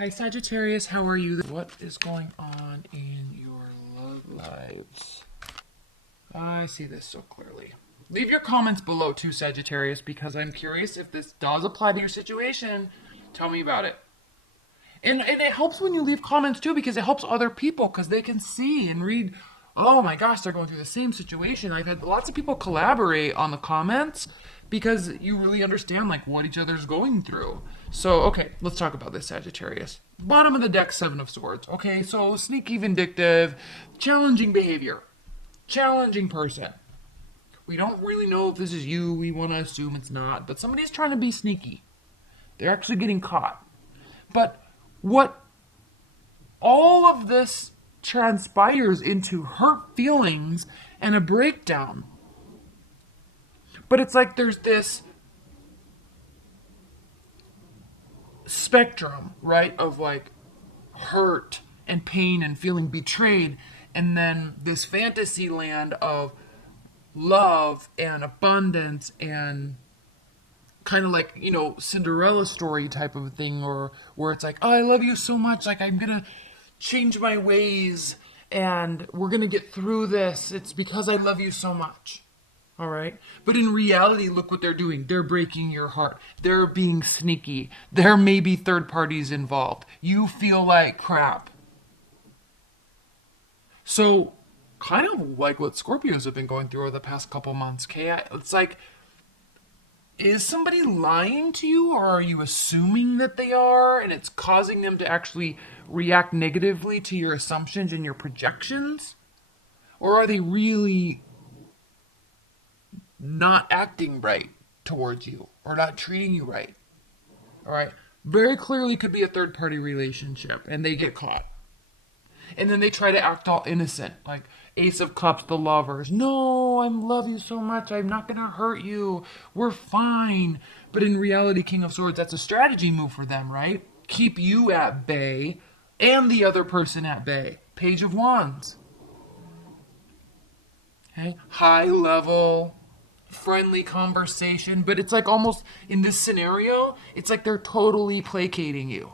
Hi Sagittarius, how are you? What is going on in your love lives? I see this so clearly. Leave your comments below too, Sagittarius, because I'm curious if this does apply to your situation. Tell me about it. And it helps when you leave comments too, because it helps other people, because they can see and read, oh my gosh, they're going through the same situation. I've had lots of people collaborate on the comments because you really understand like what each other's going through. So, okay, let's talk about this, Sagittarius. Bottom of the deck, Seven of Swords. Okay, so sneaky, vindictive, challenging behavior, challenging person. We don't really know if this is you. We want to assume it's not, but somebody's trying to be sneaky. They're actually getting caught. But what all of this transpires into hurt feelings and a breakdown. But it's like there's this spectrum, right, of like hurt and pain and feeling betrayed, and then this fantasy land of love and abundance and kind of like, you know, Cinderella story type of thing, or where it's like, oh, I love you so much, like I'm gonna change my ways and we're gonna get through this. It's because I love you so much. All right. But in reality, look what they're doing. They're breaking your heart. They're being sneaky. There may be third parties involved. You feel like crap. So kind of like what Scorpios have been going through over the past couple months. Okay. It's like, is somebody lying to you, or are you assuming that they are and it's causing them to actually react negatively to your assumptions and your projections? Or are they really not acting right towards you or not treating you right? All right. Very clearly could be a third party relationship and they get caught. And then they try to act all innocent, like Ace of Cups, the lovers. No, I love you so much. I'm not going to hurt you. We're fine. But in reality, King of Swords, that's a strategy move for them, right? Keep you at bay and the other person at bay. Page of Wands. Okay. High level, friendly conversation. But it's like almost in this scenario, it's like they're totally placating you.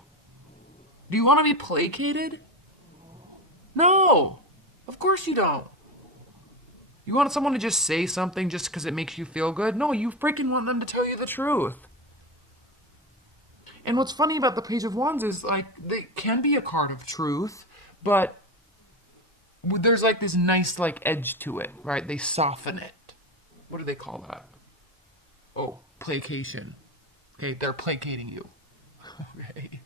Do you want to be placated? No, of course you don't. You want someone to just say something just because it makes you feel good? No, you freaking want them to tell you the truth. And what's funny about the Page of Wands is like they can be a card of truth, but there's like this nice like edge to it, right? They soften it. What do they call that? Oh, placation. Okay, they're placating you. Okay.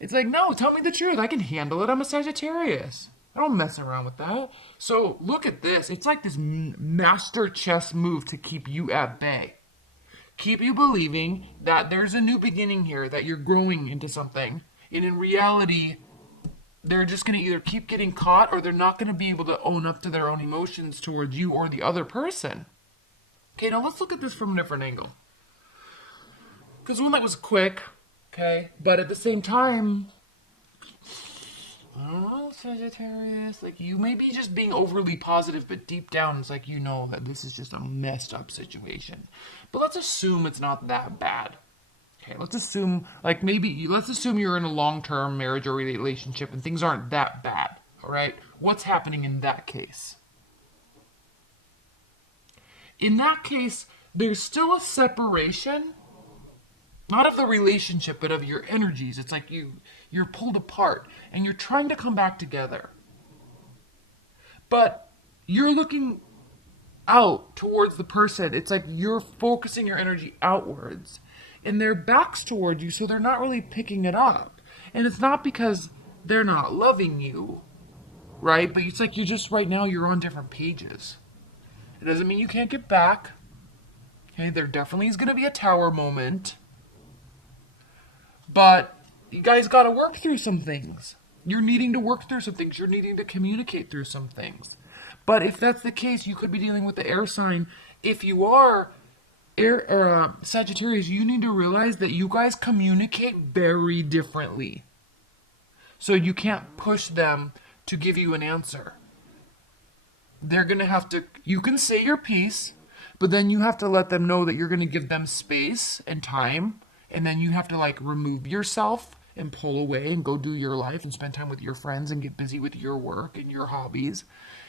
It's like, no, tell me the truth. I can handle it. I'm a Sagittarius. I don't mess around with that. So look at this. It's like this master chess move to keep you at bay. Keep you believing that there's a new beginning here, that you're growing into something. And in reality, they're just going to either keep getting caught or they're not going to be able to own up to their own emotions towards you or the other person. Okay, now let's look at this from a different angle. Because one that was quick. Okay, but at the same time, I don't know, Sagittarius, like you may be just being overly positive, but deep down it's like you know that this is just a messed up situation. But let's assume it's not that bad. Okay, let's assume, like let's assume you're in a long-term marriage or relationship and things aren't that bad, all right? What's happening in that case? In that case, there's still a separation. Not of the relationship, but of your energies. It's like you're pulled apart and you're trying to come back together. But you're looking out towards the person. It's like you're focusing your energy outwards. And their back's towards you, so they're not really picking it up. And it's not because they're not loving you, right? But it's like you just, right now, you're on different pages. It doesn't mean you can't get back. Okay, there definitely is going to be a tower moment. But you guys got to work through some things. You're needing to work through some things. You're needing to communicate through some things. But if that's the case, you could be dealing with the air sign. If you are Sagittarius, you need to realize that you guys communicate very differently. So you can't push them to give you an answer. They're going to have to, you can say your piece, but then you have to let them know that you're going to give them space and time. And then you have to like remove yourself and pull away and go do your life and spend time with your friends and get busy with your work and your hobbies.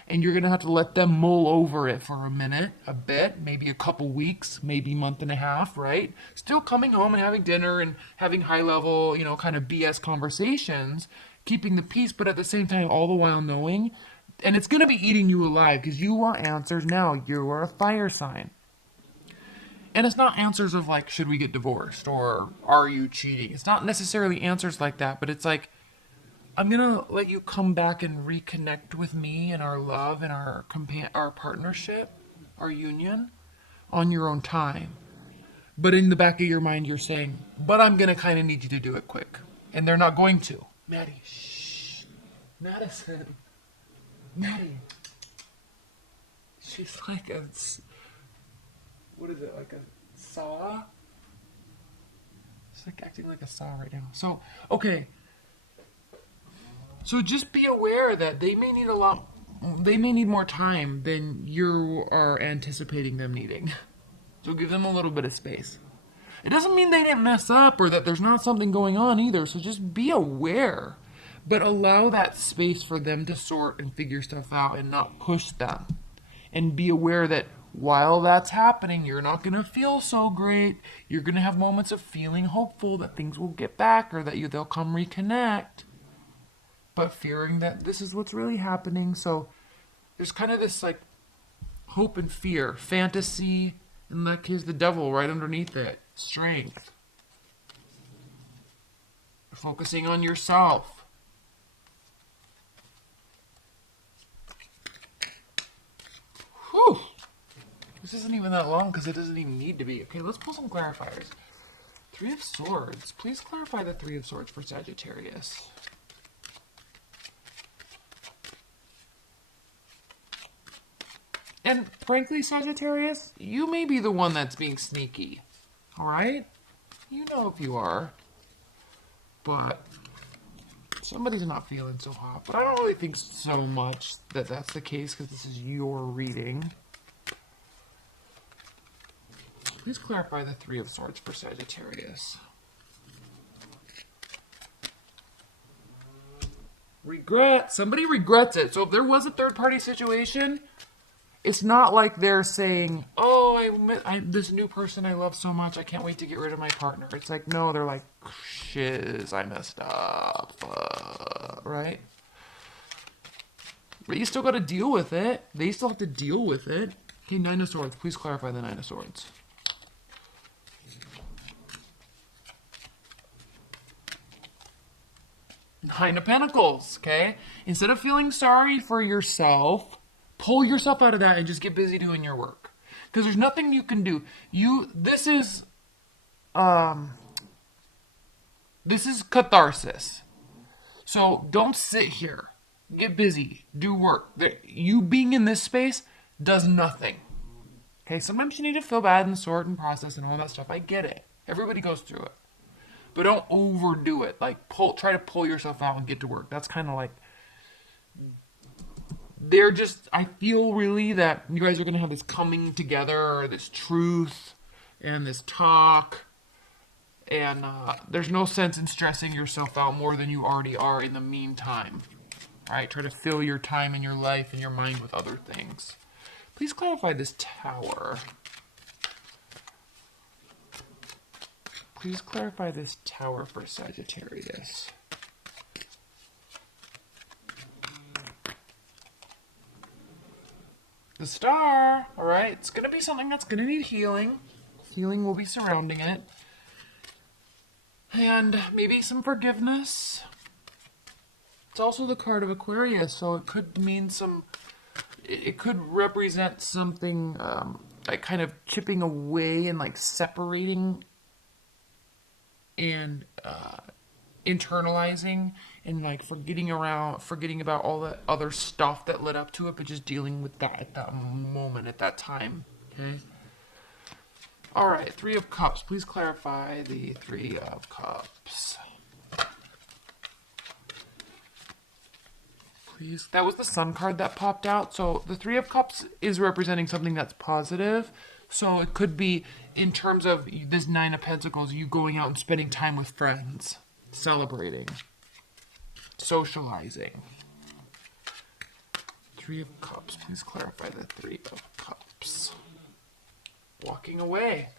And you're going to have to let them mull over it for a minute, a bit, maybe a couple weeks, maybe a month and a half, right? Still coming home and having dinner and having high level, kind of BS conversations, keeping the peace, but at the same time, all the while knowing, and it's going to be eating you alive because you want answers now. You are a fire sign. And it's not answers of like, should we get divorced or are you cheating? It's not necessarily answers like that, but it's like, I'm going to let you come back and reconnect with me and our love and our partnership, our union on your own time. But in the back of your mind, you're saying, but I'm going to kind of need you to do it quick. And they're not going to. Maddie, shh. Madison. Maddie. She's like a... What is it, like a saw? It's like acting like a saw right now. So, okay. So just be aware that they may need more time than you are anticipating them needing. So give them a little bit of space. It doesn't mean they didn't mess up or that there's not something going on either. So just be aware, but allow that space for them to sort and figure stuff out and not push them. And be aware that while that's happening, you're not going to feel so great. You're going to have moments of feeling hopeful that things will get back or that they'll come reconnect. But fearing that this is what's really happening. So there's kind of this like hope and fear, fantasy, and like here's the devil right underneath it. Strength. Focusing on yourself. Whew. This isn't even that long because it doesn't even need to be. Okay, let's pull some clarifiers. Three of Swords. Please clarify the Three of Swords for Sagittarius. And frankly, Sagittarius, you may be the one that's being sneaky. Alright? You know if you are. But somebody's not feeling so hot. But I don't really think so much that that's the case because this is your reading. Please clarify the Three of Swords for Sagittarius. Regret. Somebody regrets it. So if there was a third-party situation, it's not like they're saying, oh, this new person I love so much, I can't wait to get rid of my partner. It's like, no, they're like, shiz, I messed up, right? But you still got to deal with it. They still have to deal with it. Okay, Nine of Swords. Please clarify the Nine of Swords. Nine of Pentacles, okay? Instead of feeling sorry for yourself, pull yourself out of that and just get busy doing your work. Because there's nothing you can do. This is catharsis. So don't sit here. Get busy. Do work. You being in this space does nothing. Okay, sometimes you need to feel bad and sort and process and all that stuff. I get it. Everybody goes through it. But don't overdo it. Like, try to pull yourself out and get to work. That's kind of like... I feel really that you guys are going to have this coming together, this truth, and this talk. And there's no sense in stressing yourself out more than you already are in the meantime. Right? Try to fill your time and your life and your mind with other things. Please clarify this Tower. Please clarify this Tower for Sagittarius. The Star, all right, it's going to be something that's going to need healing. Healing will be surrounding it. And maybe some forgiveness. It's also the card of Aquarius, so it could mean it could represent something like kind of chipping away and like separating and internalizing and like forgetting about all the other stuff that led up to it, but just dealing with that at that moment, at that time. Okay. All right, Three of Cups. Please clarify the Three of Cups. Please. That was the Sun card that popped out. So the Three of Cups is representing something that's positive. So it could be in terms of this Nine of Pentacles, you going out and spending time with friends. celebrating, socializing. Three of Cups. Please clarify the Three of Cups. Walking away.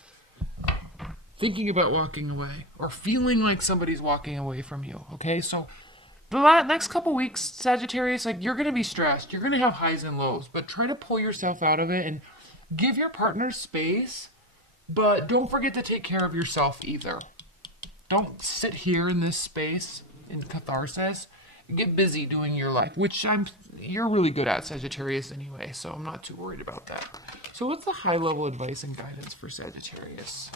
Thinking about walking away. Or feeling like somebody's walking away from you. Okay, so the next couple weeks, Sagittarius, like, you're going to be stressed. You're going to have highs and lows. But try to pull yourself out of it and give your partner space. But don't forget to take care of yourself either. Don't sit here in this space in catharsis. Get busy doing your life, which you're really good at, Sagittarius, anyway, so I'm not too worried about that. So what's the high-level advice and guidance for Sagittarius?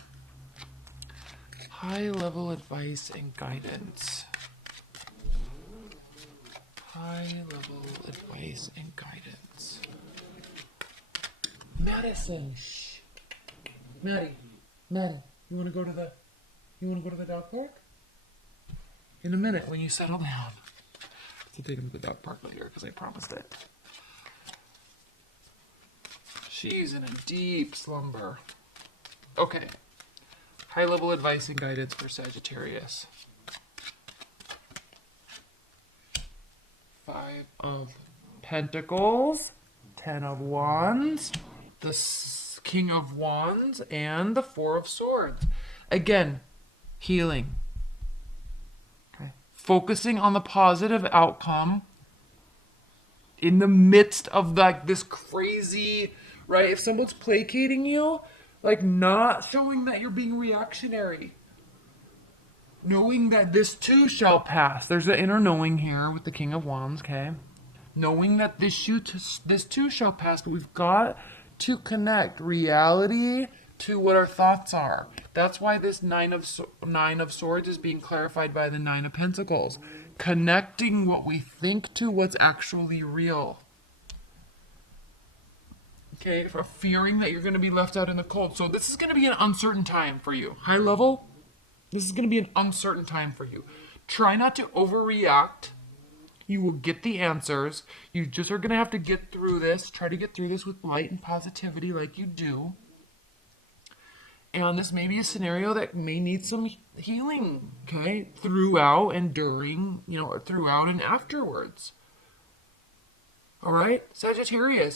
High-level advice and guidance. High-level advice and guidance. Madison, shh. Maddie, you want to go to the dog park? In a minute, when you settle down. We'll take him to the dog park later because I promised it. She's in a deep slumber. Okay. High-level advice and guidance for Sagittarius. 5 of Pentacles, 10 of Wands, the King of Wands, and the 4 of Swords. Again, healing. Focusing on the positive outcome in the midst of like this crazy, right? If someone's placating you, like not showing that you're being reactionary. Knowing that this too shall pass. There's an inner knowing here with the King of Wands, okay? Knowing that this too shall pass, but we've got to connect reality to what our thoughts are. That's why this Nine of Swords is being clarified by the 9 of Pentacles. Connecting what we think to what's actually real. Okay, for fearing that you're going to be left out in the cold. So this is going to be an uncertain time for you. High level, this is going to be an uncertain time for you. Try not to overreact. You will get the answers. You just are going to have to get through this. Try to get through this with light and positivity like you do. And this may be a scenario that may need some healing, okay? Throughout and during, throughout and afterwards. All right, Sagittarius.